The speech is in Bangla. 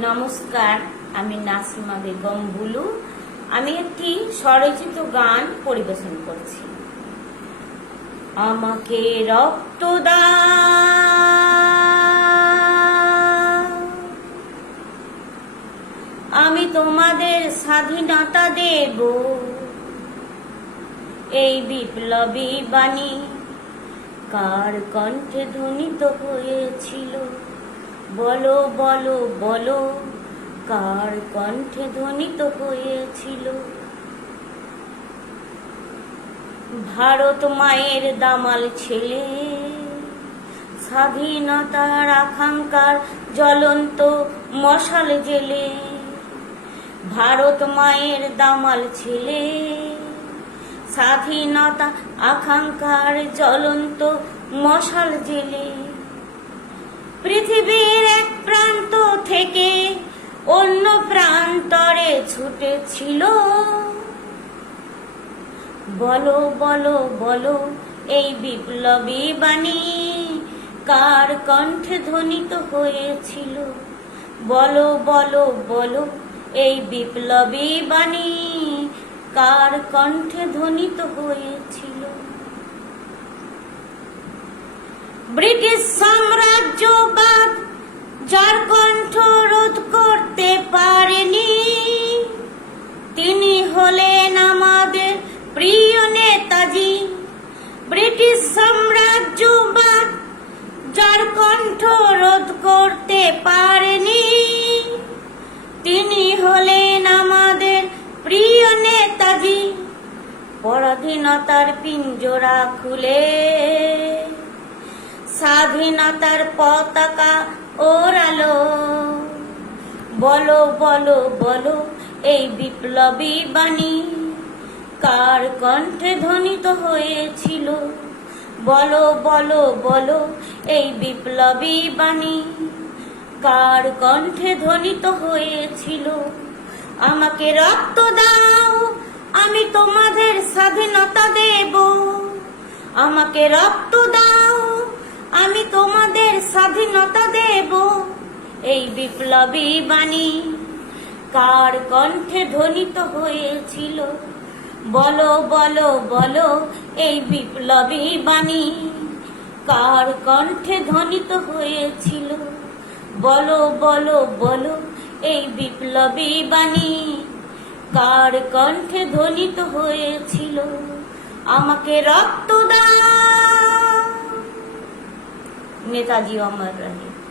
নমস্কার, আমি নাসিমা বেগম বুলু। আমি একটি স্বরচিত গান পরিবেশন করছি। আমাকে রক্তদা আমি তোমাদের স্বাধীনতা দেব। এই বিপ্লবী বাণী কার কণ্ঠে ধ্বনিত হয়েছিল? বলো বলো বলো, কার কণ্ঠে ধ্বনিত হয়েছিল? ভারত মায়ের দামাল ছেলে, স্বাধীনতার আকাঙ্ক্ষার জ্বলন্ত মশাল জেলে। ভারত মায়ের দামাল ছেলে, স্বাধীনতা আকাঙ্ক্ষার জ্বলন্ত মশাল জেলে। পৃথিবীর এক প্রান্ত থেকে অন্য প্রান্তরে ছুটেছিল। বলো বলো বলো, এই বিপ্লবী বাণী কার কণ্ঠে ধ্বনিত হয়েছিল? বলো বলো বলো, এই বিপ্লবী বাণী কার কণ্ঠে ধ্বনিত হয়েছিল? ব্রিটিশ সাম্রাজ্যবাদ যার কণ্ঠ রোধ করতে পারেনি। তিনি হলেন আমাদের প্রিয় নেতাজি, ব্রিটিশ সাম্রাজ্যবাদ, যার কণ্ঠ রোধ করতে পারেনি। তিনি হলেন আমাদের প্রিয় নেতাজি, পরাধীনতার পিঞ্জরা খুলে স্বাধীনতার পতাকা ওরালো বলো বলো বলো, এই বিপ্লবী বাণী কার কণ্ঠে ধ্বনিত হয়েছিল? বলো বলো বলো, এই বিপ্লবী বাণী কার কণ্ঠে ধ্বনিত হয়েছিল? আমাকে রক্ত দাও, আমি তোমাদের স্বাধীনতা দেব। আমাকে রক্ত দাও আমি তোমাদের স্বাধীনতা দেব। এই বিপ্লবী বাণী কার কণ্ঠে ধ্বনিত হয়েছিল? বলো বলো বলো, এই বিপ্লবী বাণী কার কণ্ঠে ধ্বনিত হয়েছিল? বলো বলো বলো, এই বিপ্লবী বাণী কার কণ্ঠে ধ্বনিত হয়েছিল? আমাকে রক্ত দাও। नेताजी अमर रहे